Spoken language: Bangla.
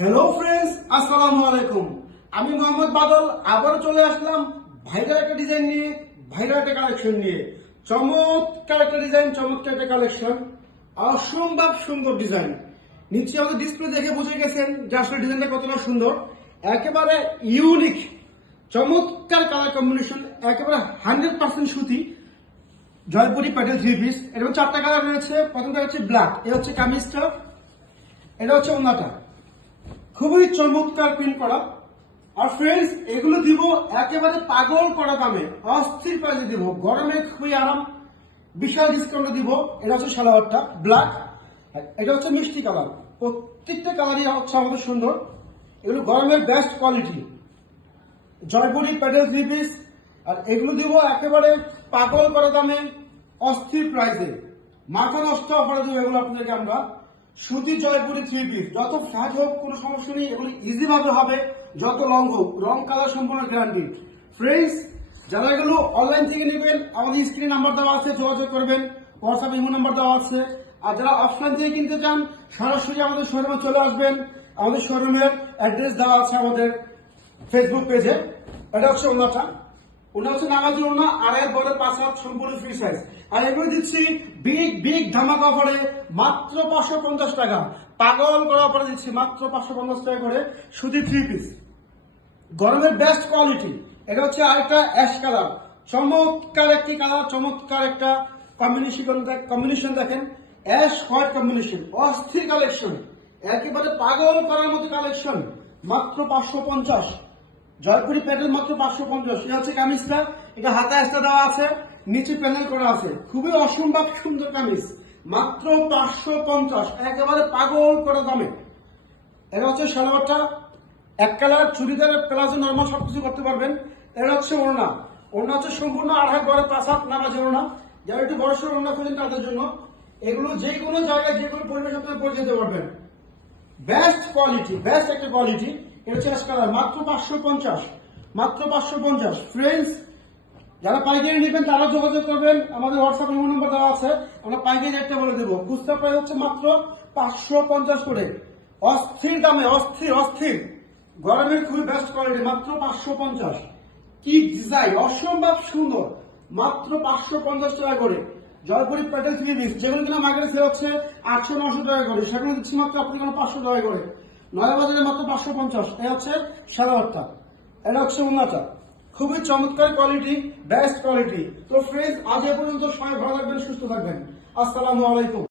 হ্যালো ফ্রেন্ডস, আসসালামু আলাইকুম। আমি মোহাম্মদ বাদল আবারও চলে আসলাম ভাইরাল একটা ডিজাইন নিয়ে, ভাইরাল একটা কালেকশন নিয়ে। চমৎকার একটা ডিজাইন, চমৎকার একটা কালেকশন, অসম্ভব সুন্দর ডিজাইন। নিচে আমাদের ডিসপ্লে দেখে বুঝে গেছেন যে আসলে ডিজাইনটা কতটা সুন্দর। একেবারে ইউনিক, চমৎকার কালার কম্বিনেশন, একেবারে 100% সুতি জয়পুরি প্যাটেল 3 পিস। এরকম 4টা কালার রয়েছে। প্রথমটা হচ্ছে ব্ল্যাক, এটা হচ্ছে কামিজটা, এটা হচ্ছে ওন্নাটা। খুবই চমৎকার প্রিন্ট করা। আর ফ্রেন্ডস, এগুলো দিব একেবারে পাগল করা দামে, অস্থির প্রাইসে দিব। গরমে খুবই আরাম, বিশাল ডিসকাউন্টে দিব। এটা হচ্ছে সালোয়ারটা ব্ল্যাক, এটা হচ্ছে মিষ্টি কালার। প্রত্যেকটা কালারই হচ্ছে আমাদের সুন্দর। এগুলো গরমের বেস্ট কোয়ালিটি জয়পুরি প্যাটেল 3 পিস। আর এগুলো দিব একেবারে পাগল করা দামে, অস্থির প্রাইসে, মাথা নষ্ট অফারে দেবো এগুলো আপনাদেরকে আমরা। সুতি জয়পুরি 3 পিস, যত ফ্যাট হোক কোনো সমস্যা নেই, এগুলো ইজি ভাবে হবে। যত লং হোক, রং কালার সম্পূর্ণ গ্যারান্টি। ফ্রেন্ডস, যারা এগুলো অনলাইন থেকে নেবেন, আমাদের স্ক্রিনে নাম্বার দেওয়া আছে, যোগাযোগ করবেন। হোয়াটসঅ্যাপ ইমো নাম্বার দেওয়া আছে। আর যারা অফলাইন থেকে কিনতে চান, সরাসরি আমাদের শোরুমে চলে আসবেন। আমাদের শোরুমের অ্যাড্রেস দেওয়া আছে আমাদের ফেসবুক পেজে। এটা হচ্ছে ওনাটা, ওনা হচ্ছে নামাজি ওনা, আড়াই বড় 5 হাত, সম্পূর্ণ ফ্রি সাইজ। আর এগুলো দিচ্ছি বিগ ধামাকা অফারে মাত্র 550 টাকা। পাগল করা অফারে দিচ্ছি মাত্র 550 টাকা করে সুতি 3 পিস, গরমের বেস্ট কোয়ালিটি। এটা হচ্ছে আরেকটা অ্যাশ কালার, চমৎকার একটি কালার, চমৎকার একটা কম্বিনেশন দেখেন, অ্যাশ হোয়াইট কম্বিনেশন, অস্থির কালেকশন, একেবারে পাগল করার মতো কালেকশন। মাত্র 550 জয়পুরি প্যাটেল, মাত্র 550। এটা হচ্ছে কামিজটা, এটা হাতা অ্যাশটা দেওয়া আছে, নিচে প্যানেল করা আছে। খুবই অসম্ভব সুন্দর কামিজ, মাত্র 550, একেবারে পাগল করা দামে। এটা হচ্ছে সালোয়ারটা, এক কালার, চুড়িদার, প্লাজো, নর্মাল সবকিছু করতে পারবেন। এটা হচ্ছে ওড়না, ওড়না হচ্ছে সম্পূর্ণ আড়াই বড় 5 হাত নামাজি ওড়না। যারা একটু বড় সড়ো ওড়না খোঁজেন তাদের জন্য এগুলো যে কোনো জায়গায় যে কোনো পরিবেশ আপনারা পরে যেতে পারবেন। বেস্ট কোয়ালিটি, বেস্ট একটা কোয়ালিটি। এটা হচ্ছে অ্যাশ কালার, মাত্র 550, মাত্র 550। ফ্রেন্ডস, যারা পাইকারি নেবেন তারা যোগাযোগ করবেন, আমাদের হোয়াটসঅ্যাপ ইমো নাম্বার দেওয়া আছে, আমরা পাইকারি রেটটা বলে দেবো। খুচরা প্রাইস হচ্ছে মাত্র 550 করে, অস্থির দামে, অস্থির অস্থির, গরমের খুবই বেস্ট কোয়ালিটি, মাত্র 550। কি ডিজাইন, অসম্ভব সুন্দর, মাত্র 550 টাকা করে জয়পুরি প্যাটেল 3 পিস। যেগুলো কিনা মার্কেটে সেল হচ্ছে 800-900 টাকা করে, সেগুলো দিচ্ছি মাত্র আপনি 500 টাকা করে, নয়া বাজারে মাত্র 550। এটা হচ্ছে সালোয়ারটা, এটা হচ্ছে ওন্নাটা। খুবই চমৎকার কোয়ালিটি, বেস্ট কোয়ালিটি। তো ফ্রেন্ডস, আজ এ পর্যন্ত। সবাই ভালো থাকবেন, সুস্থ থাকবেন। আসসালামু আলাইকুম।